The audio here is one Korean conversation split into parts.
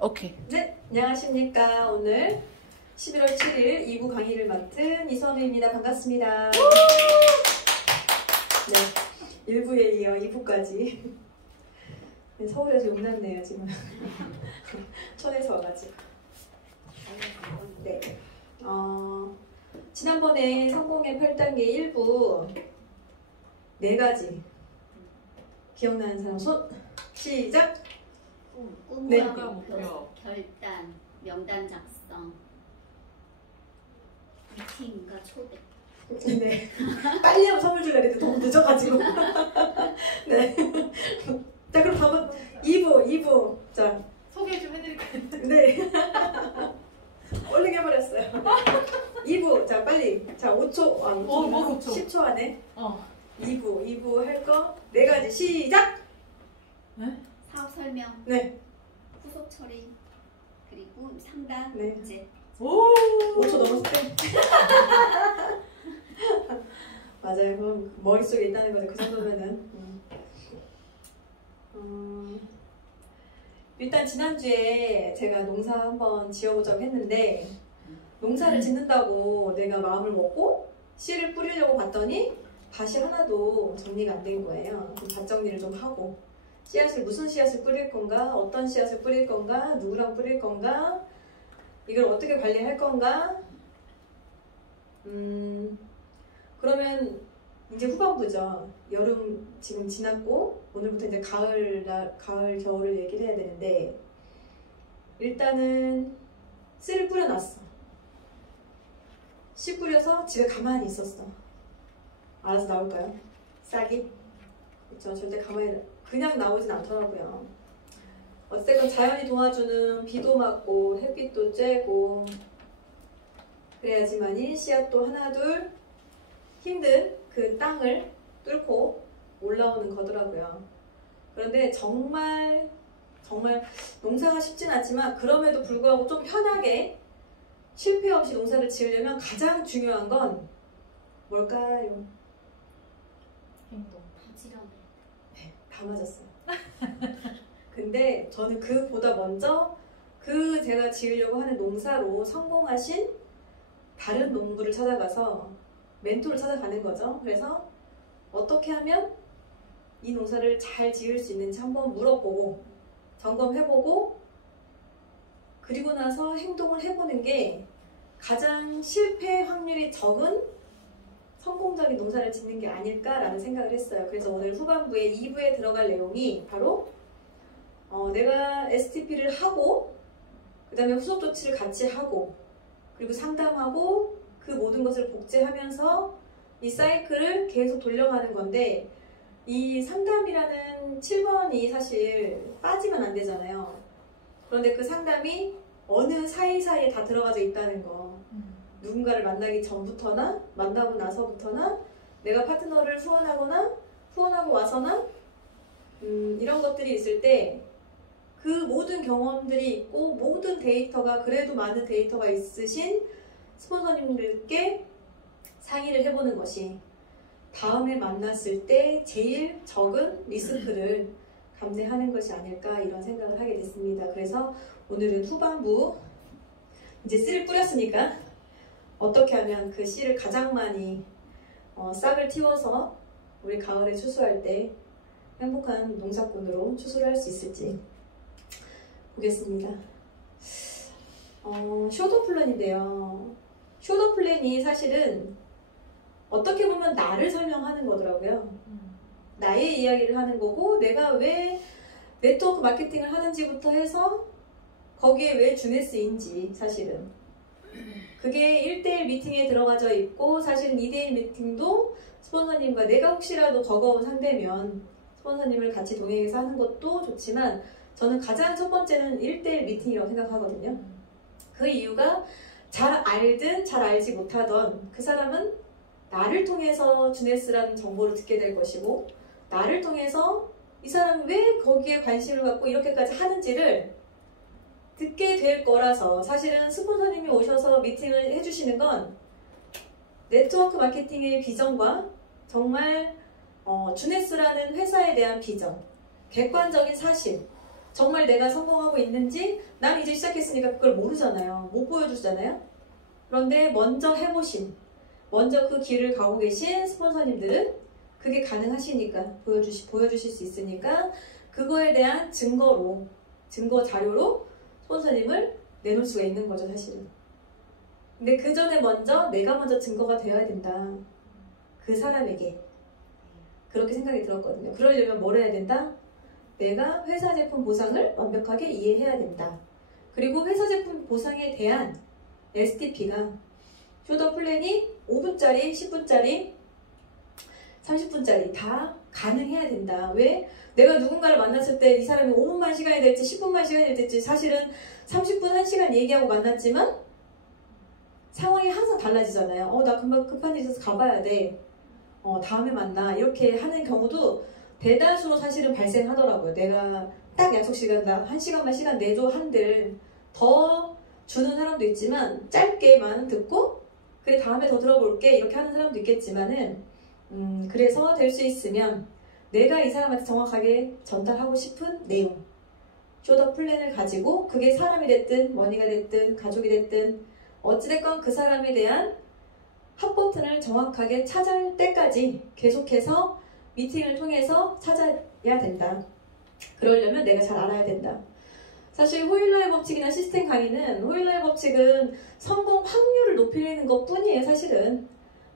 오케이. 네, 안녕하십니까. 오늘 11월 7일 2부 강의를 맡은 이선우입니다. 반갑습니다. 네, 1부에 이어 2부까지. 네, 서울에서 용났네요, 지금. 천에서 와가지고. 네. 지난번에 성공의 8단계 1부 4가지. 기억나는 사람 손? 시작! 꿈과 네. 목표, 결단, 명단 작성, 미팅과 초대. 네. 빨리 하면 선물 주려고 했는데 너무 늦어가지고. 네. 자, 그럼 다음은 2부. 자. 소개 좀 해드릴까요? 네. 얼른 해버렸어요. 2부. 자, 빨리. 자, 5초. 5초. 10초 안에. 2부. 2부 할 거 4가지. 시작! 네? 사업 설명, 네. 후속 처리, 그리고 상담, 네. 문제. 오! 5초 넘었을 때. 맞아요. 그럼 머릿속에 있다는 거죠. 그 정도면은. 일단 지난주에 제가 농사 한번 지어보자고 했는데 농사를 짓는다고 내가 마음을 먹고 씨를 뿌리려고 봤더니 밭이 하나도 정리가 안 된 거예요. 그럼 밭 정리를 좀 하고 씨앗을 무슨 씨앗을 뿌릴 건가, 어떤 씨앗을 뿌릴 건가, 누구랑 뿌릴 건가, 이걸 어떻게 관리할 건가. 그러면 이제 후반부죠. 여름 지금 지났고 오늘부터 이제 가을, 겨울을 얘기를 해야 되는데 일단은 씨를 뿌려놨어. 씨 뿌려서 집에 가만히 있었어. 알아서 나올까요? 싹이? 그렇죠. 절대 가만히 그냥 나오진 않더라고요. 어쨌든 자연이 도와주는 비도 맞고 햇빛도 쬐고 그래야지만이 씨앗도 하나 둘 힘든 그 땅을 뚫고 올라오는 거더라고요. 그런데 정말 농사가 쉽진 않지만 그럼에도 불구하고 좀 편하게 실패 없이 농사를 지으려면 가장 중요한 건 뭘까요? 행동. 부지런해. 네, 다 맞았어요. 근데 저는 그보다 먼저 그 제가 지으려고 하는 농사로 성공하신 다른 농부를 찾아가서 멘토를 찾아가는 거죠. 그래서 어떻게 하면 이 농사를 잘 지을 수 있는지 한번 물어보고 점검해보고 그리고 나서 행동을 해보는 게 가장 실패 확률이 적은 성공적인 농사를 짓는 게 아닐까라는 생각을 했어요. 그래서 오늘 후반부에 2부에 들어갈 내용이 바로 내가 STP를 하고 그 다음에 후속 조치를 같이 하고 그리고 상담하고 그 모든 것을 복제하면서 이 사이클을 계속 돌려가는 건데 이 상담이라는 7번이 사실 빠지면 안 되잖아요. 그런데 그 상담이 어느 사이사이에 다 들어가져 있다는 거. 누군가를 만나기 전부터나 만나고 나서부터나 내가 파트너를 후원하거나 후원하고 와서나 이런 것들이 있을 때 그 모든 경험들이 있고 모든 데이터가 그래도 많은 데이터가 있으신 스폰서님들께 상의를 해보는 것이 다음에 만났을 때 제일 적은 리스크를 감내하는 것이 아닐까 이런 생각을 하게 됐습니다. 그래서 오늘은 후반부 이제 씨를 뿌렸으니까 어떻게 하면 그 씨를 가장 많이 싹을 틔워서 우리 가을에 추수할 때 행복한 농사꾼으로 추수를 할 수 있을지 보겠습니다. 쇼더 플랜인데요. 쇼더 플랜이 사실은 어떻게 보면 나를 설명하는 거더라고요. 나의 이야기를 하는 거고 내가 왜 네트워크 마케팅을 하는지부터 해서 거기에 왜 주네스인지 사실은 그게 1대1 미팅에 들어가져 있고 사실은 2대1 미팅도 스폰서님과 내가 혹시라도 버거운 상대면 스폰서님을 같이 동행해서 하는 것도 좋지만 저는 가장 첫 번째는 1대1 미팅이라고 생각하거든요. 그 이유가 잘 알든 잘 알지 못하던 그 사람은 나를 통해서 주네스라는 정보를 듣게 될 것이고 나를 통해서 이 사람이 왜 거기에 관심을 갖고 이렇게까지 하는지를 듣게 될 거라서 사실은 스폰서님이 오셔서 미팅을 해주시는 건 네트워크 마케팅의 비전과 정말 주네스라는 회사에 대한 비전, 객관적인 사실 정말 내가 성공하고 있는지 난 이제 시작했으니까 그걸 모르잖아요. 못 보여주잖아요. 그런데 먼저 해보신, 먼저 그 길을 가고 계신 스폰서님들은 그게 가능하시니까 보여주실 수 있으니까 그거에 대한 증거 자료로 스폰서님을 내놓을 수가 있는 거죠, 사실은. 근데 그 전에 내가 먼저 증거가 되어야 된다. 그 사람에게. 그렇게 생각이 들었거든요. 그러려면 뭘 해야 된다? 내가 회사 제품 보상을 완벽하게 이해해야 된다. 그리고 회사 제품 보상에 대한 STP가 쇼더 플랜이 5분짜리, 10분짜리, 30분짜리 다 가능해야 된다. 왜? 내가 누군가를 만났을 때 이 사람이 5분만 시간이 될지 10분만 시간이 될지 사실은 30분, 1시간 얘기하고 만났지만 상황이 항상 달라지잖아요. 나 금방 급한 일 있어서 가봐야 돼. 다음에 만나. 이렇게 하는 경우도 대다수로 사실은 발생하더라고요. 내가 딱 약속 시간, 나 1시간만 시간 내줘 한들 더 주는 사람도 있지만 짧게만 듣고 그래 다음에 더 들어볼게 이렇게 하는 사람도 있겠지만은 그래서 될 수 있으면 내가 이 사람한테 정확하게 전달하고 싶은 내용 쇼더 플랜을 가지고 그게 사람이 됐든 머니가 됐든 가족이 됐든 어찌됐건 그 사람에 대한 핫 버튼을 정확하게 찾을 때까지 계속해서 미팅을 통해서 찾아야 된다. 그러려면 내가 잘 알아야 된다. 사실 호일러의 법칙이나 시스템 강의는 호일러의 법칙은 성공 확률을 높이는 것 뿐이에요. 사실은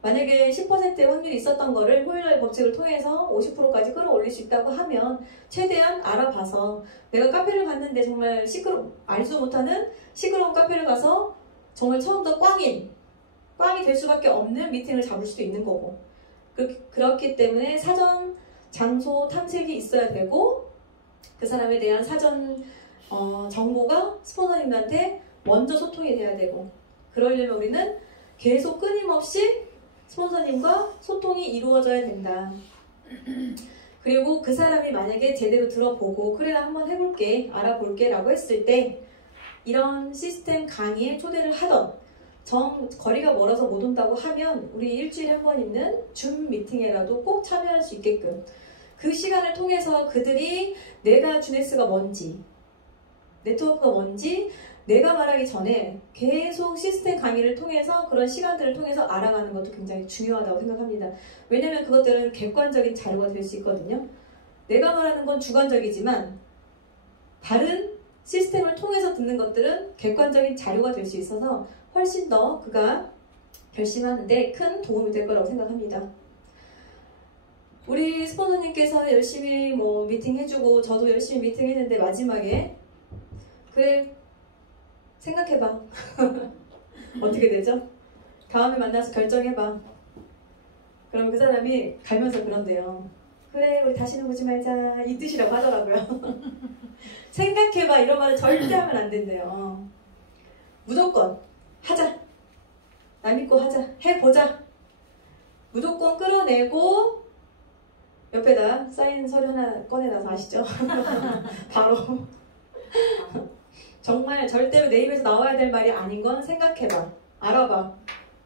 만약에 10%의 확률이 있었던 거를 호일러의 법칙을 통해서 50%까지 끌어올릴 수 있다고 하면 최대한 알아봐서 내가 카페를 갔는데 정말 알지도 못하는 시끄러운 카페를 가서 정말 처음부터 꽝이 될 수밖에 없는 미팅을 잡을 수도 있는 거고 그렇기 때문에 사전 장소 탐색이 있어야 되고 그 사람에 대한 사전 정보가 스폰서님한테 먼저 소통이 돼야 되고 그러려면 우리는 계속 끊임없이 스폰서님과 소통이 이루어져야 된다. 그리고 그 사람이 만약에 제대로 들어보고 그래 한번 해볼게 알아볼게 라고 했을 때 이런 시스템 강의에 초대를 하던 거리가 멀어서 못 온다고 하면 우리 일주일에 한 번 있는 줌 미팅에라도 꼭 참여할 수 있게끔 그 시간을 통해서 그들이 내가 주네스가 뭔지 네트워크가 뭔지 내가 말하기 전에 계속 시스템 강의를 통해서 그런 시간들을 통해서 알아가는 것도 굉장히 중요하다고 생각합니다. 왜냐면 그것들은 객관적인 자료가 될 수 있거든요. 내가 말하는 건 주관적이지만 다른 시스템을 통해서 듣는 것들은 객관적인 자료가 될 수 있어서 훨씬 더 그가 결심하는데 큰 도움이 될 거라고 생각합니다. 우리 스폰서님께서 열심히 미팅 해주고 저도 열심히 미팅 했는데 마지막에 그래 생각해봐. 어떻게 되죠? 다음에 만나서 결정해봐. 그럼 그 사람이 가면서 그런대요. 그래 우리 다시는 보지 말자 이 뜻이라고 하더라고요. 생각해봐 이런 말을 절대 하면 안 된대요. 무조건 하자. 나 믿고 하자. 해보자. 무조건 끌어내고 옆에다 사인 서류 하나 꺼내놔서 아시죠? 바로 정말 절대로 내 입에서 나와야 될 말이 아닌 건 생각해봐. 알아봐.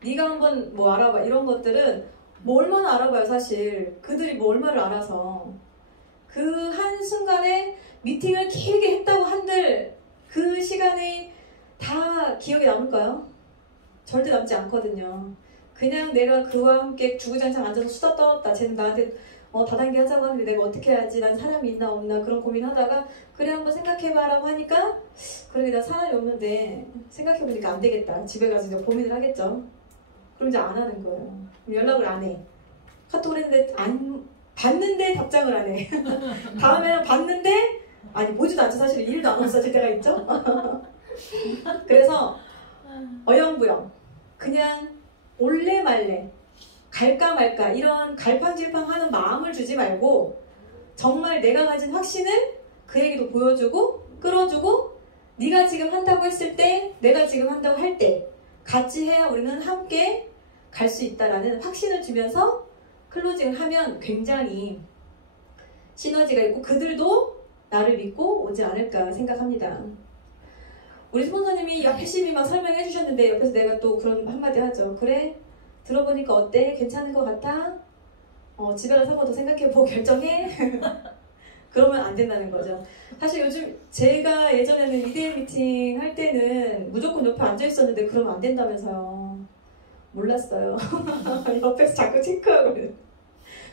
네가 한번 알아봐. 이런 것들은 얼마나 알아봐요 사실. 그들이 얼마를 알아서. 그 한순간에 미팅을 길게 했다고 한들 그 시간이 다 기억에 남을까요? 절대 남지 않거든요. 그냥 내가 그와 함께 주구장창 앉아서 수다 떨었다. 쟤는 나한테 다단계 하자고 하는데 내가 어떻게 해야지? 난 사람이 있나 없나 그런 고민하다가 그래 한번 생각해봐라고 하니까 그래 나 사람이 없는데 생각해보니까 안 되겠다. 집에 가서 이제 고민을 하겠죠. 그럼 이제 안 하는 거예요. 연락을 안 해. 카톡을 했는데 봤는데 답장을 안 해. 다음에는 봤는데 보지도 않죠. 사실 일도 안 없어질 때가 있죠. 그래서 어영부영 그냥 올래 말래 갈까 말까 이런 갈팡질팡하는 마음을 주지 말고 정말 내가 가진 확신을 그에게도 보여주고 끌어주고 네가 지금 한다고 했을 때 내가 지금 한다고 할 때 같이 해야 우리는 함께 갈 수 있다라는 확신을 주면서 클로징을 하면 굉장히 시너지가 있고 그들도 나를 믿고 오지 않을까 생각합니다. 우리 스폰서님이 열심히 막 설명해 주셨는데 옆에서 내가 또 그런 한마디 하죠. 그래? 들어보니까 어때? 괜찮은 것 같아? 집에 가서 한 번 더 생각해보고 결정해? 그러면 안 된다는 거죠. 사실 요즘 제가 예전에는 2대1 미팅 할 때는 무조건 옆에 앉아 있었는데 그러면 안 된다면서요. 몰랐어요. 옆에서 자꾸 체크하고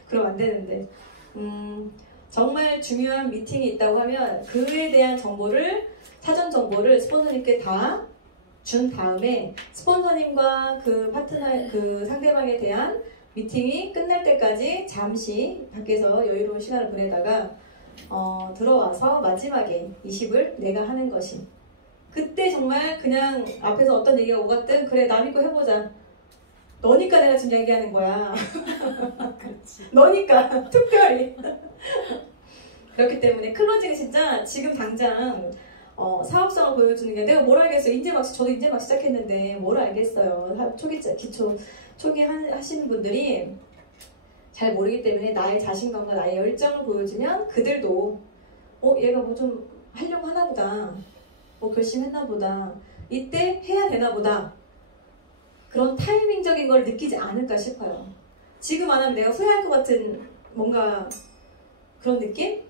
그러면 안 되는데. 정말 중요한 미팅이 있다고 하면 그에 대한 정보를, 사전 정보를 스폰서님께 다 준 다음에 스폰서님과 그 파트너, 그 상대방에 대한 미팅이 끝날 때까지 잠시 밖에서 여유로운 시간을 보내다가 들어와서 마지막에 20을 내가 하는 것이, 그때 정말 그냥 앞에서 어떤 얘기가 오갔든 그래 나 믿고 해보자, 너니까 내가 지금 얘기하는 거야. 그렇지. 너니까 특별히. 그렇기 때문에 클로징은 진짜 지금 당장 사업성을 보여주는 게, 내가 뭘 알겠어요. 저도 이제 막 시작했는데 뭘 알겠어요. 초기 하시는 분들이 잘 모르기 때문에 나의 자신감과 나의 열정을 보여주면 그들도 얘가 뭐 좀 하려고 하나 보다, 뭐 결심했나 보다, 이때 해야 되나 보다, 그런 타이밍적인 걸 느끼지 않을까 싶어요. 지금 안 하면 내가 후회할 것 같은 뭔가 그런 느낌?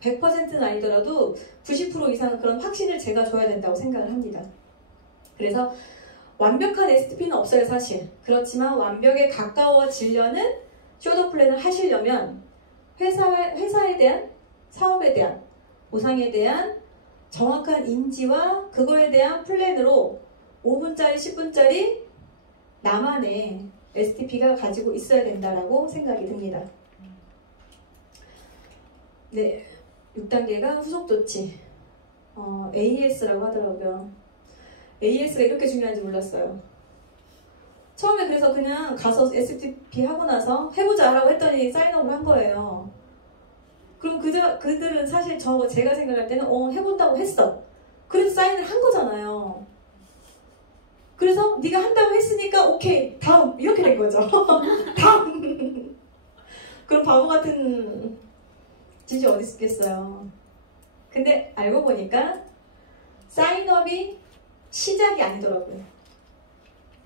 100%는 아니더라도 90% 이상은 그런 확신을 제가 줘야 된다고 생각을 합니다. 그래서 완벽한 STP는 없어요, 사실. 그렇지만 완벽에 가까워지려는 쇼더 플랜을 하시려면 회사에 대한, 사업에 대한, 보상에 대한 정확한 인지와 그거에 대한 플랜으로 5분짜리, 10분짜리 나만의 STP가 가지고 있어야 된다라고 생각이 듭니다. 네, 6단계가 후속 조치, AS라고 하더라고요. AS가 이렇게 중요한지 몰랐어요. 처음에 그래서 그냥 가서 STP 하고 나서 해보자 라고 했더니 사인업을 한 거예요. 그럼 그들은 사실 제가 생각할 때는 해본다고 했어. 그래서 사인을 한 거잖아요. 그래서 네가 한다고 했으니까 오케이 다음 이렇게 된 거죠. 다음. 그럼 바보 같은 짓이 어디 있겠어요. 근데 알고 보니까 사인업이 시작이 아니더라고요.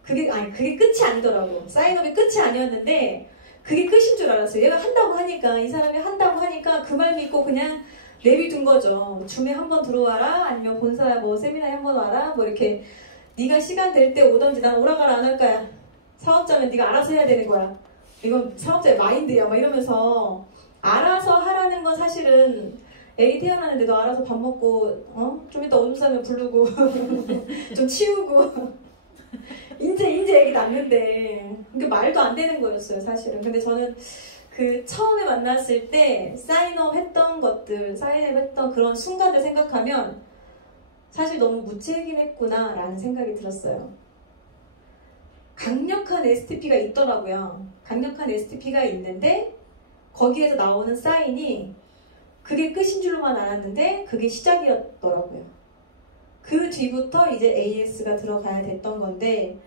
그게 끝이 아니더라고. 사인업이 끝이 아니었는데 그게 끝인 줄 알았어요. 얘가 한다고 하니까, 이 사람이 한다고 하니까 그 말 믿고 그냥 내비둔 거죠. 줌에 한번 들어와라, 아니면 본사 뭐 세미나에 한번 와라, 뭐 이렇게 네가 시간 될 때 오던지, 난 오라가라 안 할 거야. 사업자면 네가 알아서 해야 되는 거야. 이건 사업자의 마인드야. 막 이러면서 알아서 하라는 건 사실은 애기 태어나는데도 알아서 밥 먹고 좀 이따 오줌 싸면 부르고 좀 치우고 인제 애기 낳는데, 그게 말도 안 되는 거였어요 사실은. 근데 저는 그 처음에 만났을 때 사인업 했던 그런 순간들 생각하면 사실 너무 무책임했구나 라는 생각이 들었어요. 강력한 STP가 있더라고요. 강력한 STP가 있는데 거기에서 나오는 사인이 그게 끝인 줄로만 알았는데 그게 시작이었더라고요. 그 뒤부터 이제 AS가 들어가야 됐던 건데,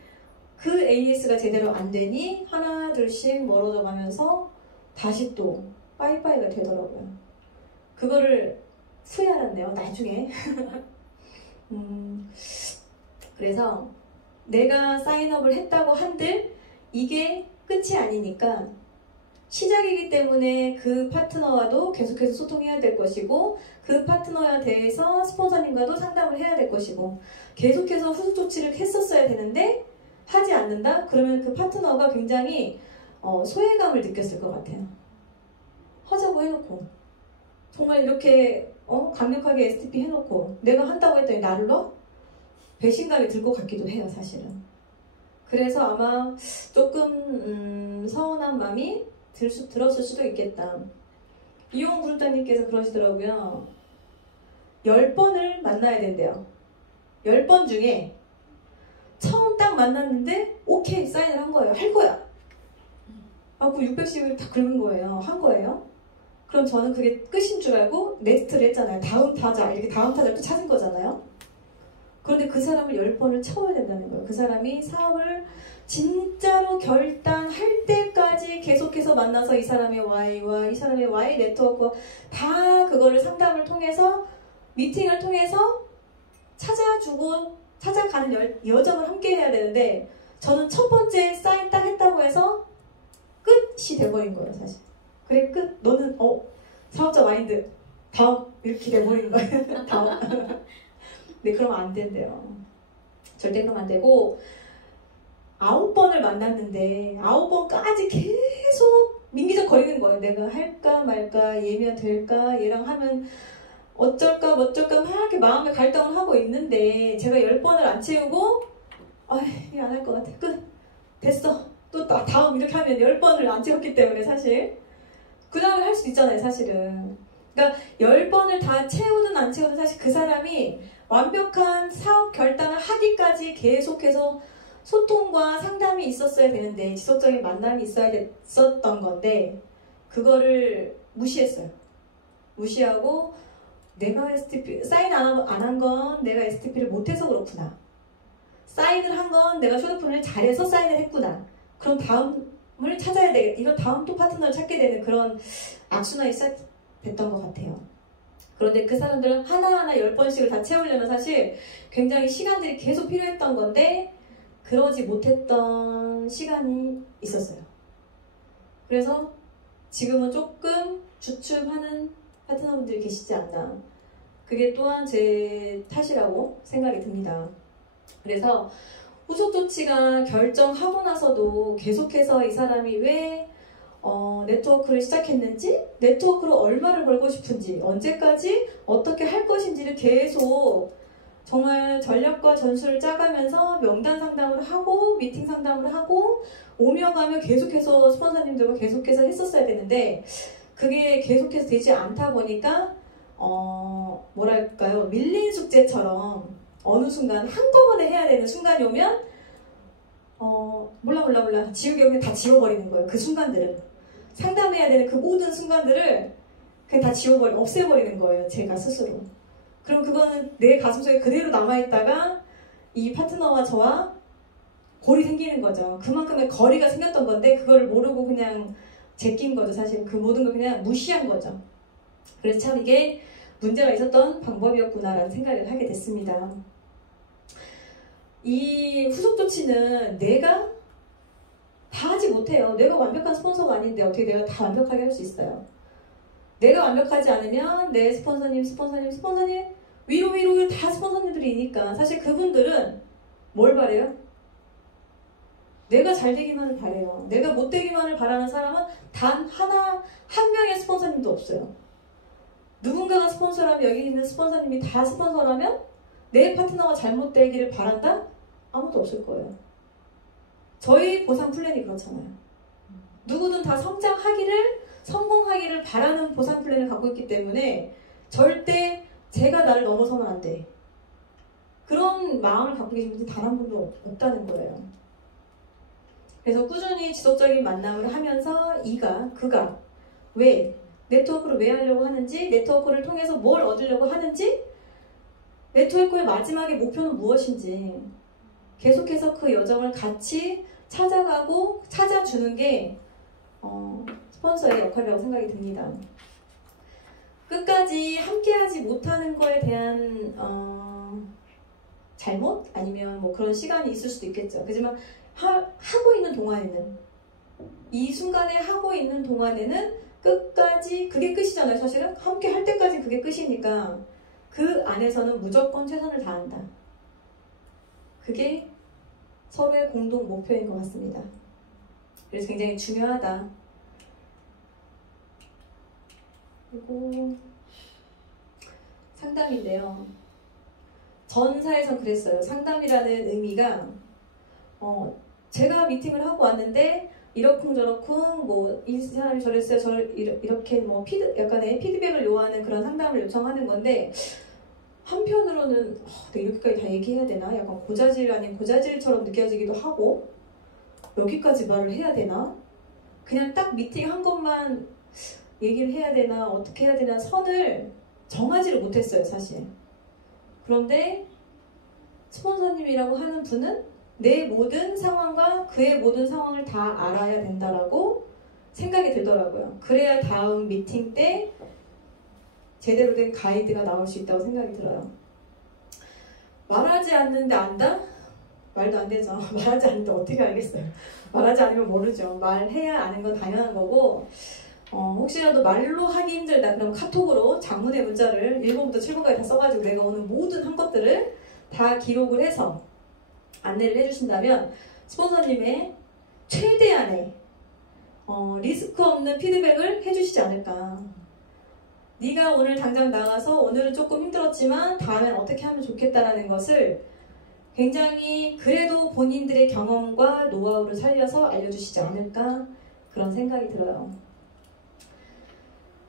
그 AS가 제대로 안 되니 하나 둘씩 멀어져 가면서 다시 또 빠이빠이가 되더라고요. 그거를 후에 알았네요, 나중에. 그래서 내가 사인업을 했다고 한들 이게 끝이 아니니까, 시작이기 때문에 그 파트너와도 계속해서 소통해야 될 것이고, 그 파트너에 대해서 스폰서님과도 상담을 해야 될 것이고, 계속해서 후속 조치를 했었어야 되는데 하지 않는다? 그러면 그 파트너가 굉장히 소외감을 느꼈을 것 같아요. 하자고 해놓고 정말 이렇게 강력하게 STP 해놓고 내가 한다고 했더니 나를 넣어? 배신감이 들 것 같기도 해요, 사실은. 그래서 아마 조금 서운한 마음이 들었을 수도 있겠다. 이용 부르장님께서 그러시더라고요. 10번을 만나야 된대요. 10번 중에 처음 딱 만났는데 오케이 사인을 한 거예요. 할 거야. 그 600씩을 다 긁은 거예요. 한 거예요. 그럼 저는 그게 끝인 줄 알고 넥스트를 했잖아요. 다음 타자, 이렇게 다음 타자를 또 찾은 거잖아요. 그런데 그 사람을 10번을 채워야 된다는 거예요. 그 사람이 사업을 진짜로 결단할 때까지 계속해서 만나서 이 사람의 Y와 이 사람의 Y 네트워크 다 그거를 상담을 통해서, 미팅을 통해서 찾아가는 여정을 함께 해야 되는데, 저는 첫 번째 사인 딱 했다고 해서 끝이 돼버린 거예요, 사실. 그래, 끝. 너는 사업자 마인드 다음 이렇게 돼버리는 거예요. 다음. 근데 그러면 안 된대요. 절대 그러면 안 되고 9번을 만났는데 9번까지 계속 민기적 거리는 거예요. 내가 할까 말까, 얘면 될까, 얘랑 하면 어쩔까 막 이렇게 마음의 갈등을 하고 있는데 제가 10번을 안 채우고 얘 안 할 것 같아. 끝. 됐어. 또 다음 이렇게 하면 10번을 안 채웠기 때문에 사실 그 다음에 할 수 있잖아요. 사실은. 그러니까 10번을 다 채우든 안 채우든 사실 그 사람이 완벽한 사업 결단을 하기까지 계속해서 소통과 상담이 있었어야 되는데 지속적인 만남이 있어야 됐었던 건데 그거를 무시했어요. 무시하고 내가 STP 사인 안 한 건 내가 STP를 못해서 그렇구나. 사인을 한 건 내가 휴대폰을 잘해서 사인을 했구나. 그럼 다음을 찾아야 되겠다. 이거 다음 또 파트너를 찾게 되는 그런 악순환이 시작됐던 것 같아요. 그런데 그 사람들은 하나하나 10번씩을 다 채우려면 사실 굉장히 시간들이 계속 필요했던 건데 그러지 못했던 시간이 있었어요. 그래서 지금은 조금 주춤하는 파트너분들이 계시지 않나. 그게 또한 제 탓이라고 생각이 듭니다. 그래서 후속 조치가 결정하고 나서도 계속해서 이 사람이 왜 네트워크를 시작했는지, 네트워크로 얼마를 벌고 싶은지, 언제까지 어떻게 할 것인지를 계속 정말 전략과 전술을 짜가면서 명단 상담을 하고 미팅 상담을 하고 오며 가며 계속해서 스폰서님들과 계속해서 했었어야 되는데 그게 계속해서 되지 않다 보니까 뭐랄까요, 밀린 숙제처럼 어느 순간 한꺼번에 해야 되는 순간이 오면 몰라 지우개 그냥 다 지워버리는 거예요. 그 순간들을 상담해야 되는 그 모든 순간들을 그냥 다 없애버리는 거예요. 제가 스스로. 그럼 그거는 내 가슴속에 그대로 남아있다가 이 파트너와 저와 골이 생기는 거죠. 그만큼의 거리가 생겼던 건데 그거를 모르고 그냥 제낀 거죠. 사실 그 모든 걸 그냥 무시한 거죠. 그래서 참 이게 문제가 있었던 방법이었구나라는 생각을 하게 됐습니다. 이 후속 조치는 내가 다 하지 못해요. 내가 완벽한 스폰서가 아닌데 어떻게 내가 다 완벽하게 할 수 있어요. 내가 완벽하지 않으면 내 스폰서님 위로 다 스폰서님들이니까 사실 그분들은 뭘 바래요? 내가 잘 되기만을 바래요. 내가 못 되기만을 바라는 사람은 단 한 명의 스폰서님도 없어요. 누군가가 스폰서라면 여기 있는 스폰서님이 다 스폰서라면 내 파트너가 잘못되기를 바란다? 아무도 없을 거예요. 저희 보상 플랜이 그렇잖아요. 누구든 다 성공하기를 바라는 보상 플랜을 갖고 있기 때문에 절대 제가 나를 넘어서면 안 돼. 그런 마음을 갖고 계신 분이 단 한 분도 없다는 거예요. 그래서 꾸준히 지속적인 만남을 하면서 그가 왜 네트워크를 왜 하려고 하는지, 네트워크를 통해서 뭘 얻으려고 하는지, 네트워크의 마지막의 목표는 무엇인지 계속해서 그 여정을 같이 찾아가고 찾아주는 게 스폰서의 역할이라고 생각이 듭니다. 끝까지 함께하지 못하는 거에 대한 잘못? 아니면 뭐 그런 시간이 있을 수도 있겠죠. 하지만 하고 있는 동안에는 이 순간에 하고 있는 동안에는 끝까지 그게 끝이잖아요. 사실은 함께 할 때까지 그게 끝이니까 그 안에서는 무조건 최선을 다한다. 그게 서로의 공동 목표인 것 같습니다. 그래서 굉장히 중요하다. 그리고 상담인데요. 전사에선 그랬어요. 상담이라는 의미가 제가 미팅을 하고 왔는데 이러쿵저러쿵 뭐 이 사람이 저랬어요. 이렇게 뭐 약간의 피드백을 요하는 그런 상담을 요청하는 건데 한편으로는 내가 이렇게까지 다 얘기해야 되나? 약간 고자질 아닌 고자질처럼 느껴지기도 하고 여기까지 말을 해야 되나? 그냥 딱 미팅 한 것만 얘기를 해야 되나? 어떻게 해야 되나? 선을 정하지를 못했어요. 사실. 그런데 스폰서님이라고 하는 분은 내 모든 상황과 그의 모든 상황을 다 알아야 된다라고 생각이 들더라고요. 그래야 다음 미팅 때 제대로 된 가이드가 나올 수 있다고 생각이 들어요. 말하지 않는데 안다? 말도 안 되죠. 말하지 않는데 어떻게 알겠어요. 말하지 않으면 모르죠. 말해야 아는 건 당연한 거고 혹시라도 말로 하기 힘들다 그럼 카톡으로 장문의 문자를 1번부터 7번까지 다 써가지고 내가 오늘 모든 한 것들을 다 기록을 해서 안내를 해주신다면 스폰서님의 최대한의 리스크 없는 피드백을 해주시지 않을까. 네가 오늘 당장 나가서 오늘은 조금 힘들었지만 다음엔 어떻게 하면 좋겠다라는 것을 굉장히 그래도 본인들의 경험과 노하우를 살려서 알려주시지 않을까 그런 생각이 들어요.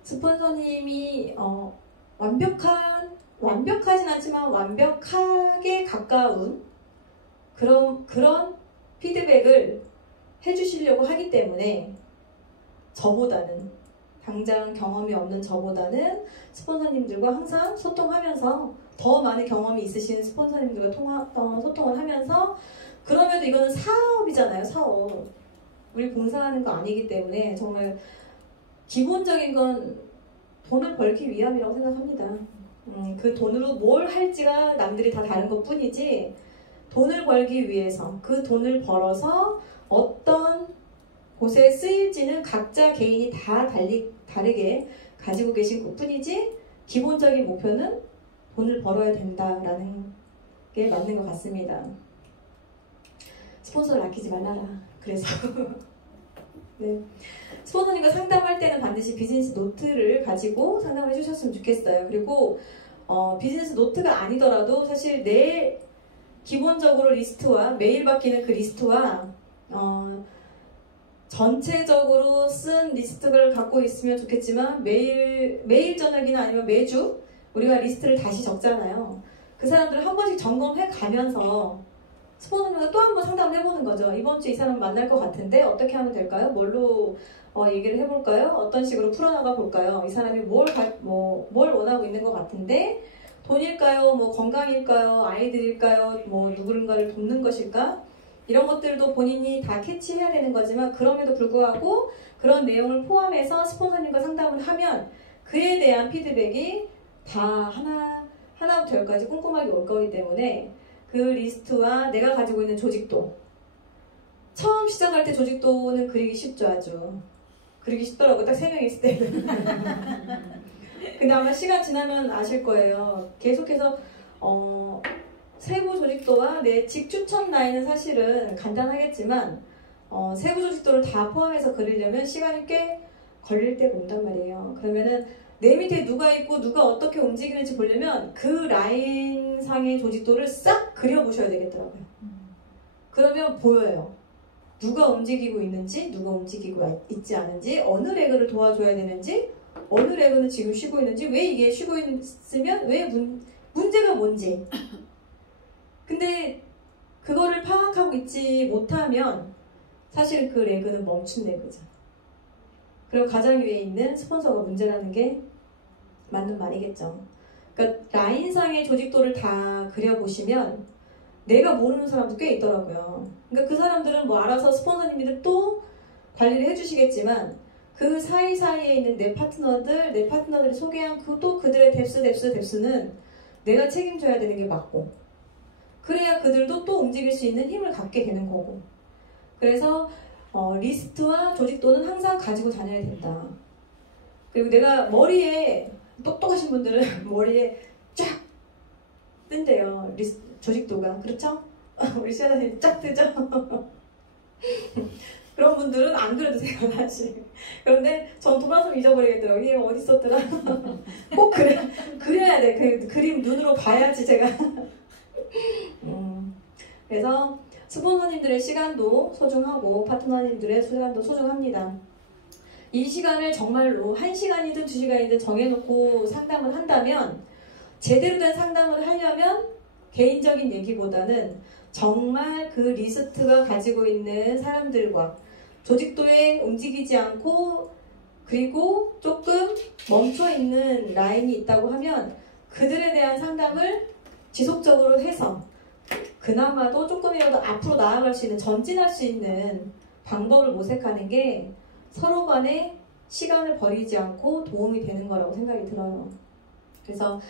스폰서님이 완벽하진 않지만 완벽하게 가까운 그런 피드백을 해주시려고 하기 때문에 저보다는 당장 경험이 없는 저보다는 스폰서님들과 항상 소통하면서 더 많은 경험이 있으신 스폰서님들과 소통을 하면서 그럼에도 이거는 사업이잖아요. 사업. 우리 봉사하는 거 아니기 때문에 정말 기본적인 건 돈을 벌기 위함이라고 생각합니다. 그 돈으로 뭘 할지가 남들이 다 다른 것 뿐이지 돈을 벌기 위해서 그 돈을 벌어서 어떤 곳에 쓰일지는 각자 개인이 다 다르게 가지고 계신 것 뿐이지 기본적인 목표는 돈을 벌어야 된다라는 게 맞는 것 같습니다. 스폰서를 아끼지 말라라. 그래서 네. 스폰서님과 상담할 때는 반드시 비즈니스 노트를 가지고 상담을 해주셨으면 좋겠어요. 그리고 비즈니스 노트가 아니더라도 사실 내 기본적으로 리스트와 매일 바뀌는 그 리스트와 전체적으로 쓴 리스트를 갖고 있으면 좋겠지만 매일 저녁이나 아니면 매주 우리가 리스트를 다시 적잖아요. 그 사람들을 한 번씩 점검해 가면서 스폰서님과 또 한 번 상담을 해보는 거죠. 이번 주 이 사람 만날 것 같은데 어떻게 하면 될까요? 뭘로 얘기를 해볼까요? 어떤 식으로 풀어나가 볼까요? 이 사람이 뭘 원하고 있는 것 같은데 돈일까요? 뭐 건강일까요? 아이들일까요? 뭐 누군가를 돕는 것일까? 이런 것들도 본인이 다 캐치해야 되는 거지만 그럼에도 불구하고 그런 내용을 포함해서 스폰서님과 상담을 하면 그에 대한 피드백이 다 하나부터 열까지 꼼꼼하게 올 거기 때문에 그 리스트와 내가 가지고 있는 조직도 처음 시작할 때 조직도는 그리기 쉽죠. 아주 그리기 쉽더라고요. 딱 3명 있을 때는 근데 아마 시간 지나면 아실 거예요. 계속해서 세부 조직도와 내 직 추천 라인은 사실은 간단하겠지만 세부 조직도를 다 포함해서 그리려면 시간이 꽤 걸릴 때가 온단 말이에요. 그러면은 내 밑에 누가 있고 누가 어떻게 움직이는지 보려면 그 라인상의 조직도를 싹 그려보셔야 되겠더라고요. 그러면 보여요. 누가 움직이고 있는지, 누가 움직이고 있지 않은지, 어느 레그를 도와줘야 되는지, 어느 레그는 지금 쉬고 있는지, 왜 이게 쉬고 있으면 왜 문제가 뭔지. 근데 그거를 파악하고 있지 못하면 사실 그 레그는 멈춘 레그죠. 그리고 가장 위에 있는 스폰서가 문제라는 게 맞는 말이겠죠. 그러니까 라인상의 조직도를 다 그려보시면 내가 모르는 사람도 꽤 있더라고요. 그러니까 그 사람들은 뭐 알아서 스폰서님들 또 관리를 해주시겠지만 그 사이사이에 있는 내 파트너들이 소개한 또 그들의 뎁스는 내가 책임져야 되는 게 맞고 그래야 그들도 또 움직일 수 있는 힘을 갖게 되는 거고 그래서 리스트와 조직도는 항상 가지고 다녀야 된다. 그리고 내가 머리에 똑똑하신 분들은 머리에 쫙 뜬대요. 조직도가. 그렇죠? 우리 시아다님 쫙 뜨죠? 그런 분들은 안 그려도 돼요, 사실. 그런데 전 돌아서 잊어버리겠더라고요. 이게 어디 있었더라? 꼭 그려야 돼. 그 그림 눈으로 봐야지 제가. 그래서 스폰서님들의 시간도 소중하고 파트너님들의 시간도 소중합니다. 이 시간을 정말로 1시간이든 2시간이든 정해놓고 상담을 한다면 제대로 된 상담을 하려면 개인적인 얘기보다는 정말 그 리스트가 가지고 있는 사람들과 조직도에 움직이지 않고 그리고 조금 멈춰있는 라인이 있다고 하면 그들에 대한 상담을 지속적으로 해서 그나마도 조금이라도 앞으로 나아갈 수 있는 전진할 수 있는 방법을 모색하는 게 서로 간에 시간을 버리지 않고 도움이 되는 거라고 생각이 들어요. 그래서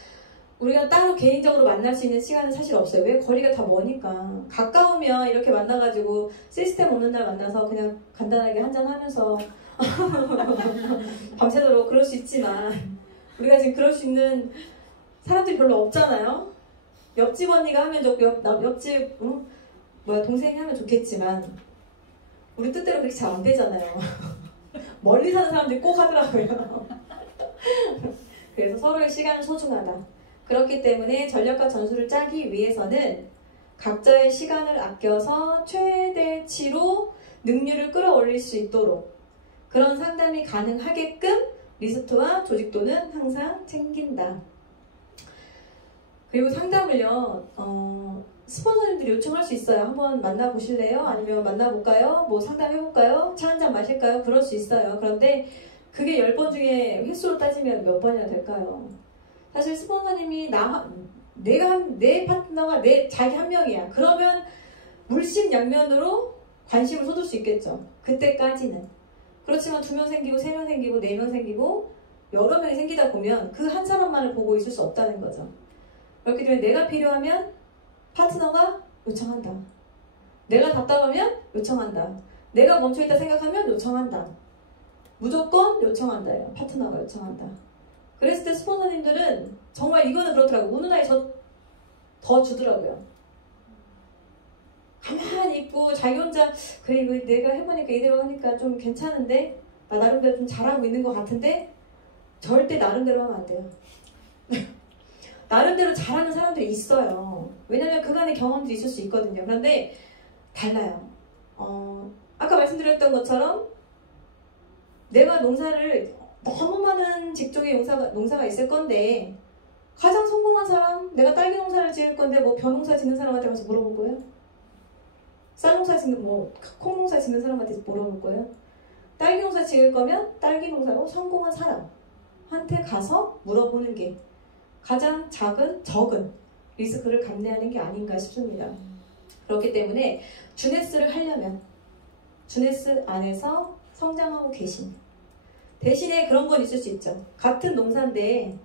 우리가 따로 개인적으로 만날 수 있는 시간은 사실 없어요. 왜? 거리가 다 머니까. 가까우면 이렇게 만나가지고 시스템 오는 날 만나서 그냥 간단하게 한잔하면서 밤새도록 그럴 수 있지만 우리가 지금 그럴 수 있는 사람들이 별로 없잖아요. 옆집 언니가 하면 좋고 옆집 동생이 하면 좋겠지만 우리 뜻대로 그렇게 잘 안 되잖아요. 멀리 사는 사람들이 꼭 하더라고요. 그래서 서로의 시간은 소중하다. 그렇기 때문에 전략과 전술을 짜기 위해서는 각자의 시간을 아껴서 최대치로 능률을 끌어올릴 수 있도록 그런 상담이 가능하게끔 리스트와 조직도는 항상 챙긴다. 그리고 상담을요, 스폰서님들이 요청할 수 있어요. 한번 만나보실래요? 아니면 만나볼까요? 뭐 상담해볼까요? 차 한잔 마실까요? 그럴 수 있어요. 그런데 그게 10번 중에 횟수로 따지면 몇 번이나 될까요? 사실 스폰서님이 내 파트너가 자기 한 명이야. 그러면 물심양면으로 관심을 쏟을 수 있겠죠. 그때까지는. 그렇지만 2명 생기고 3명 생기고 4명 생기고 여러 명이 생기다 보면 그 한 사람만을 보고 있을 수 없다는 거죠. 그렇기 때문에 내가 필요하면 파트너가 요청한다. 내가 답답하면 요청한다. 내가 멈춰있다 생각하면 요청한다. 무조건 요청한다요. 파트너가 요청한다. 그랬을 때 스폰서님들은 정말 이거는 그렇더라고요. 우는 아이 더 주더라고요. 가만히 있고 자기 혼자 그래 이거 내가 해보니까 이대로 하니까 좀 괜찮은데 나 나름대로 좀 잘하고 있는 것 같은데 절대 나름대로 하면 안 돼요. 나름대로 잘하는 사람들이 있어요. 왜냐면 그간의 경험들이 있을 수 있거든요. 그런데 달라요. 아까 말씀드렸던 것처럼 내가 농사를 너무 많은 직종의 농사가 있을 건데 가장 성공한 사람, 내가 딸기 농사를 지을 건데 뭐 벼농사 짓는 사람한테 가서 물어볼 거예요? 쌀농사 짓는 콩농사 짓는 사람한테 물어볼 거예요? 딸기 농사 지을 거면 딸기 농사로 성공한 사람한테 가서 물어보는 게 가장 적은 리스크를 감내하는 게 아닌가 싶습니다. 그렇기 때문에 주네스를 하려면 주네스 안에서 성장하고 계신 대신에 그런 건 있을 수 있죠. 같은 농사인데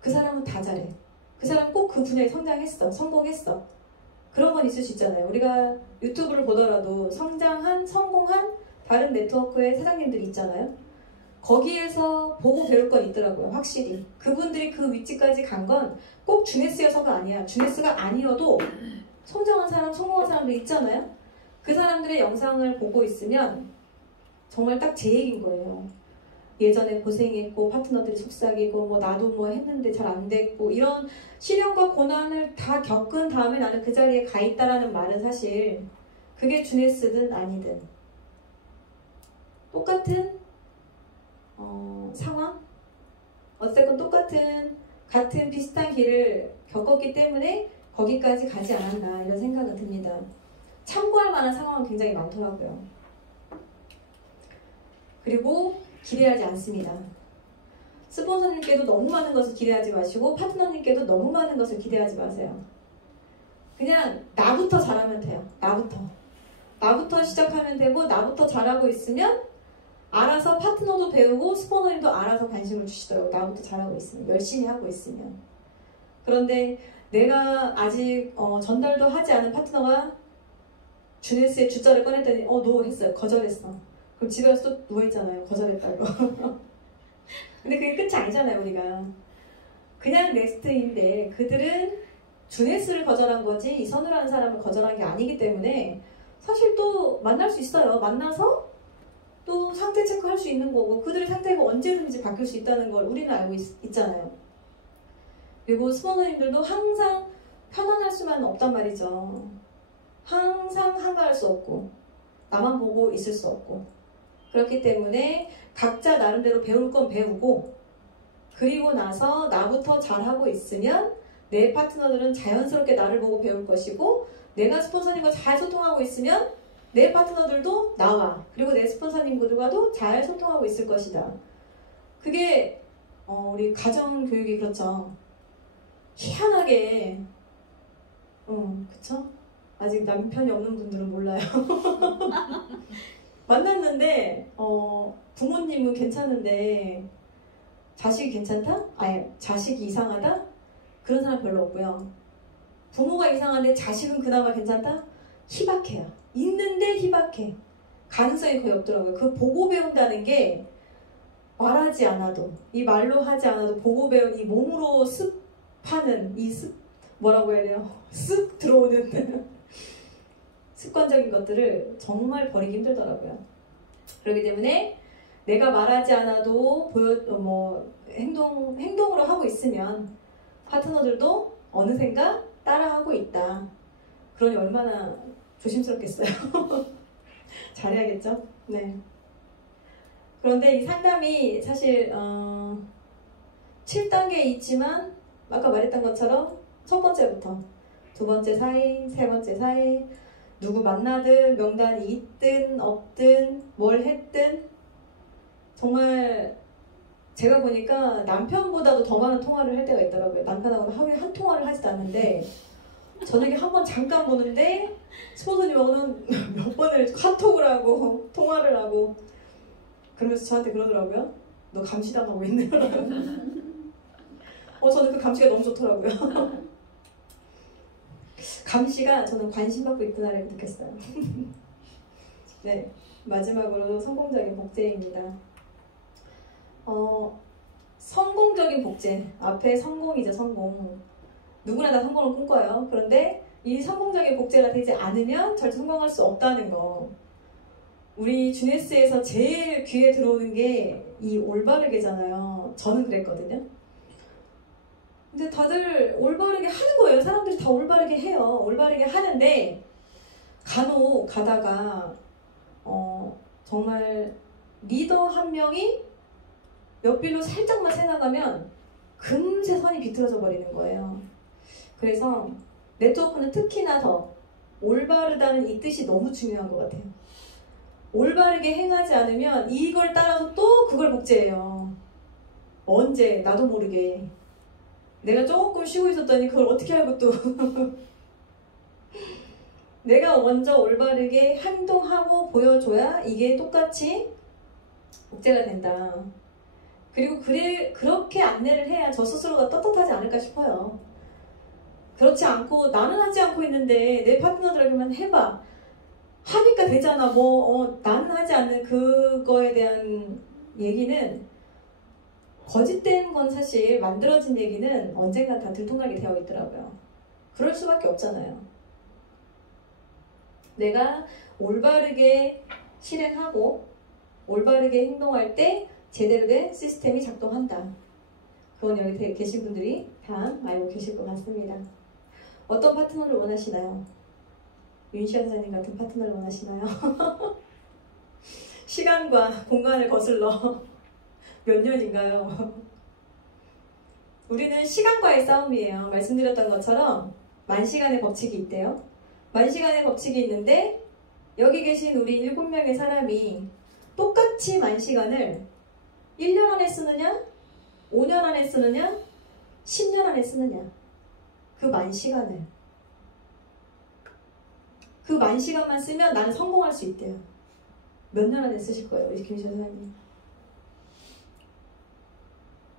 그 사람은 다 잘해. 그 사람 꼭 그 분야에 성장했어. 성공했어. 그런 건 있을 수 있잖아요. 우리가 유튜브를 보더라도 성공한 다른 네트워크의 사장님들이 있잖아요. 거기에서 보고 배울 건 있더라고요. 확실히. 그분들이 그 위치까지 간 건 꼭 주네스여서가 아니야. 주네스가 아니어도 성공한 사람들 있잖아요. 그 사람들의 영상을 보고 있으면 정말 딱 제 얘기인 거예요. 예전에 고생했고 파트너들이 속삭이고 뭐 나도 뭐 했는데 잘 안 됐고 이런 시련과 고난을 다 겪은 다음에 나는 그 자리에 가 있다라는 말은 사실 그게 주네스든 아니든 똑같은 상황? 어쨌든 같은 비슷한 길을 겪었기 때문에 거기까지 가지 않았나 이런 생각은 듭니다. 참고할 만한 상황은 굉장히 많더라고요. 그리고 기대하지 않습니다. 스폰서님께도 너무 많은 것을 기대하지 마시고 파트너님께도 너무 많은 것을 기대하지 마세요. 그냥 나부터 잘하면 돼요. 나부터 시작하면 되고 나부터 잘하고 있으면 알아서 파트너도 배우고 스폰서님도 알아서 관심을 주시더라고요. 나부터 잘하고 있으면 열심히 하고 있으면. 그런데 내가 아직 전달도 하지 않은 파트너가 주네스의 주자를 꺼냈더니 너 했어요. 거절했어. 그럼 집에 가서 또 누워있잖아요. 거절했다고. 근데 그게 끝이 아니잖아요. 우리가 그냥 넥스트인데 그들은 주네스를 거절한 거지 이선우라는 사람을 거절한 게 아니기 때문에 사실 또 만날 수 있어요. 만나서 또 상태 체크할 수 있는 거고 그들의 상태가 언제든지 바뀔 수 있다는 걸 우리는 알고 있잖아요. 그리고 스폰서님들도 항상 편안할 수만 없단 말이죠. 항상 한가할 수 없고 나만 보고 있을 수 없고 그렇기 때문에 각자 나름대로 배울 건 배우고 그리고 나서 나부터 잘하고 있으면 내 파트너들은 자연스럽게 나를 보고 배울 것이고 내가 스폰서님과 잘 소통하고 있으면 내 파트너들도 나와 그리고 내 스폰서님들과도 잘 소통하고 있을 것이다. 그게 우리 가정교육이 그렇죠. 희한하게 그쵸? 아직 남편이 없는 분들은 몰라요. 만났는데 부모님은 괜찮은데 자식이 괜찮다? 아니 자식이 이상하다? 그런 사람 별로 없고요. 부모가 이상한데 자식은 그나마 괜찮다? 희박해요. 있는데 희박해. 가능성이 거의 없더라고요. 그 보고 배운다는 게 말하지 않아도, 이 말로 하지 않아도 보고 배운 이 몸으로 습하는 뭐라고 해야 돼요? 쓱 들어오는 습관적인 것들을 정말 버리기 힘들더라고요. 그렇기 때문에 내가 말하지 않아도 행동으로 하고 있으면 파트너들도 어느샌가 따라하고 있다. 그러니 얼마나 조심스럽겠어요. 잘해야겠죠? 네. 그런데 이 상담이 사실 7단계에 있지만 아까 말했던 것처럼 첫 번째부터 두 번째 사이, 세 번째 사이, 누구 만나든 명단이 있든 없든 뭘 했든 정말 제가 보니까 남편보다도 더 많은 통화를 할 때가 있더라고요. 남편하고는 하루에 한 통화를 하지도 않는데 저녁에 한 번 잠깐 보는데 스폰서님하고는 몇 번을 카톡을 하고 통화를 하고 그러면서 저한테 그러더라고요. 너 감시당하고 있네. 저는 그 감시가 너무 좋더라고요. 감시가 저는 관심받고 있구나를 느꼈어요. 네, 마지막으로 성공적인 복제입니다. 성공적인 복제. 앞에 성공이죠, 성공. 누구나 다 성공을 꿈꿔요. 그런데 이 성공적인 복제가 되지 않으면 절대 성공할 수 없다는 거. 우리 주네스에서 제일 귀에 들어오는 게 이 올바르게잖아요. 저는 그랬거든요. 근데 다들 올바르게 하는 거예요. 사람들이 다 올바르게 해요. 올바르게 하는데 간혹 가다가 정말 리더 한 명이 옆길로 살짝만 새나가면 금세 선이 비틀어져 버리는 거예요. 그래서 네트워크는 특히나 더 올바르다는 이 뜻이 너무 중요한 것 같아요. 올바르게 행하지 않으면 이걸 따라서 또 그걸 복제해요. 언제? 나도 모르게. 내가 조금 쉬고 있었더니 그걸 어떻게 알고 또 내가 먼저 올바르게 행동하고 보여줘야 이게 똑같이 복제가 된다. 그리고 그렇게 안내를 해야 저 스스로가 떳떳하지 않을까 싶어요. 그렇지 않고 나는 하지 않고 있는데 내 파트너들에게만 해봐. 하니까 되잖아. 나는 하지 않는 그거에 대한 얘기는 거짓된 건 사실 만들어진 얘기는 언젠가 다 들통나게 되어 있더라고요. 그럴 수밖에 없잖아요. 내가 올바르게 실행하고 올바르게 행동할 때 제대로 된 시스템이 작동한다. 그건 여기 계신 분들이 다 알고 계실 것 같습니다. 어떤 파트너를 원하시나요? 윤시아 선생님 같은 파트너를 원하시나요? 시간과 공간을 거슬러 몇 년인가요? 우리는 시간과의 싸움이에요. 말씀드렸던 것처럼 만시간의 법칙이 있대요. 만시간의 법칙이 있는데 여기 계신 우리 7명의 사람이 똑같이 만시간을 1년 안에 쓰느냐? 5년 안에 쓰느냐? 10년 안에 쓰느냐? 그 만시간을. 그 만시간만 쓰면 나는 성공할 수 있대요. 몇 년 안에 쓰실 거예요, 우리 김시아 선생님?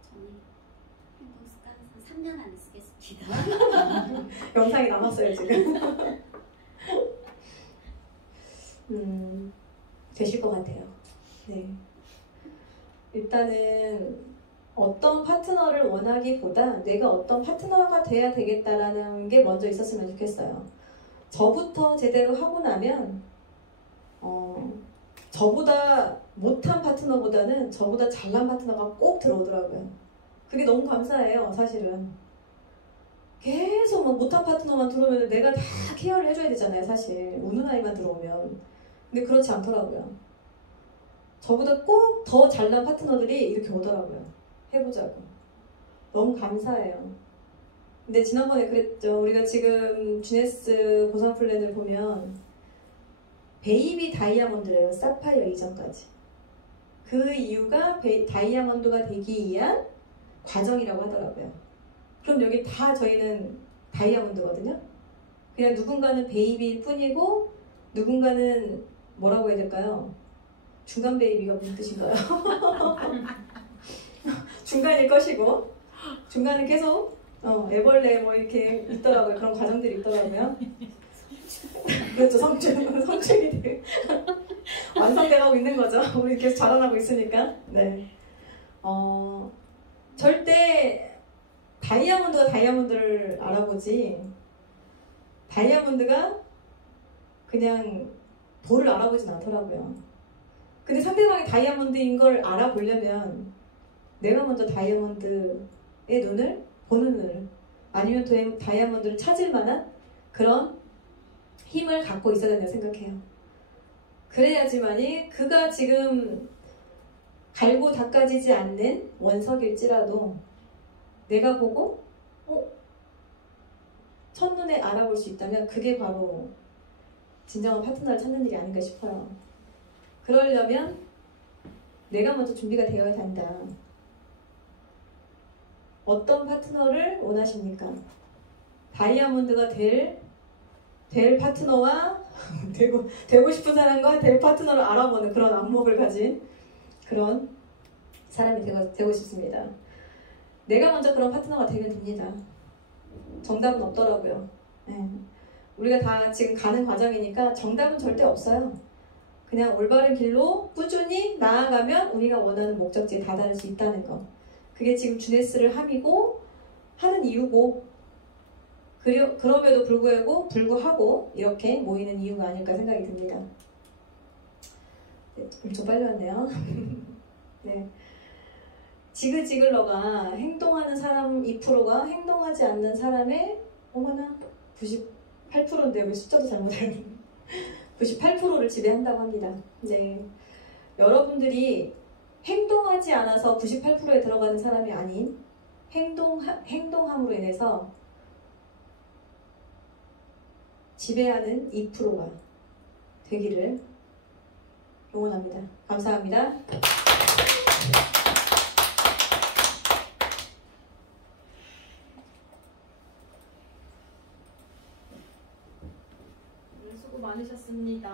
저는 3년 안에 쓰겠습니다. 영상이 남았어요, 지금. 되실 것 같아요. 네. 일단은 어떤 파트너를 원하기보다 내가 어떤 파트너가 돼야 되겠다라는 게 먼저 있었으면 좋겠어요. 저부터 제대로 하고 나면 저보다 못한 파트너보다는 저보다 잘난 파트너가 꼭 들어오더라고요. 그게 너무 감사해요, 사실은. 계속 막 못한 파트너만 들어오면 내가 다 케어를 해줘야 되잖아요, 사실. 우는 아이만 들어오면. 근데 그렇지 않더라고요. 저보다 꼭 더 잘난 파트너들이 이렇게 오더라고요. 해보자고. 너무 감사해요. 근데 지난번에 그랬죠. 우리가 지금 주네스 보상 플랜을 보면 베이비 다이아몬드래요. 사파이어 이전까지. 그 이유가 다이아몬드가 되기 위한 과정이라고 하더라고요. 그럼 여기 다 저희는 다이아몬드거든요. 그냥 누군가는 베이비일 뿐이고 누군가는 뭐라고 해야 될까요? 중간 베이비가 무슨 뜻인가요? 중간일 것이고 중간은 계속 애벌레 뭐 이렇게 있더라고요. 그런 과정들이 있더라고요. 그렇죠. 성충이 완성돼가고 있는 거죠. 우리 계속 자라나고 있으니까. 네. 절대 다이아몬드가 다이아몬드를 알아보지 다이아몬드가 그냥 돌을 알아보진 않더라고요. 근데 상대방이 다이아몬드인 걸 알아보려면 내가 먼저 다이아몬드의 눈을 보는 눈을 아니면 다이아몬드를 찾을 만한 그런 힘을 갖고 있어야 된다고 생각해요. 그래야지만이 그가 지금 갈고 닦아지지 않는 원석일지라도 내가 보고 첫눈에 알아볼 수 있다면 그게 바로 진정한 파트너를 찾는 일이 아닌가 싶어요. 그러려면 내가 먼저 준비가 되어야 한다. 어떤 파트너를 원하십니까? 다이아몬드가 될 파트너와 되고 싶은 사람과 될 파트너를 알아보는 그런 안목을 가진 그런 사람이 되고 싶습니다. 내가 먼저 그런 파트너가 되면 됩니다. 정답은 없더라고요. 네. 우리가 다 지금 가는 과정이니까 정답은 절대 없어요. 그냥 올바른 길로 꾸준히 나아가면 우리가 원하는 목적지에 다다를 수 있다는 거. 그게 지금 주네스를 함이고 하는 이유고 그럼에도 불구하고 이렇게 모이는 이유가 아닐까 생각이 듭니다. 네, 엄청 빨리 왔네요. 네. 지그지글러가 행동하는 사람 2%가 행동하지 않는 사람의 어머나 98%인데 왜 숫자도 잘못했네. 98%를 지배한다고 합니다. 네. 여러분들이 행동하지 않아서 98%에 들어가는 사람이 아닌 행동함으로 인해서 지배하는 2%가 되기를 응원합니다. 감사합니다. 수고 많으셨습니다.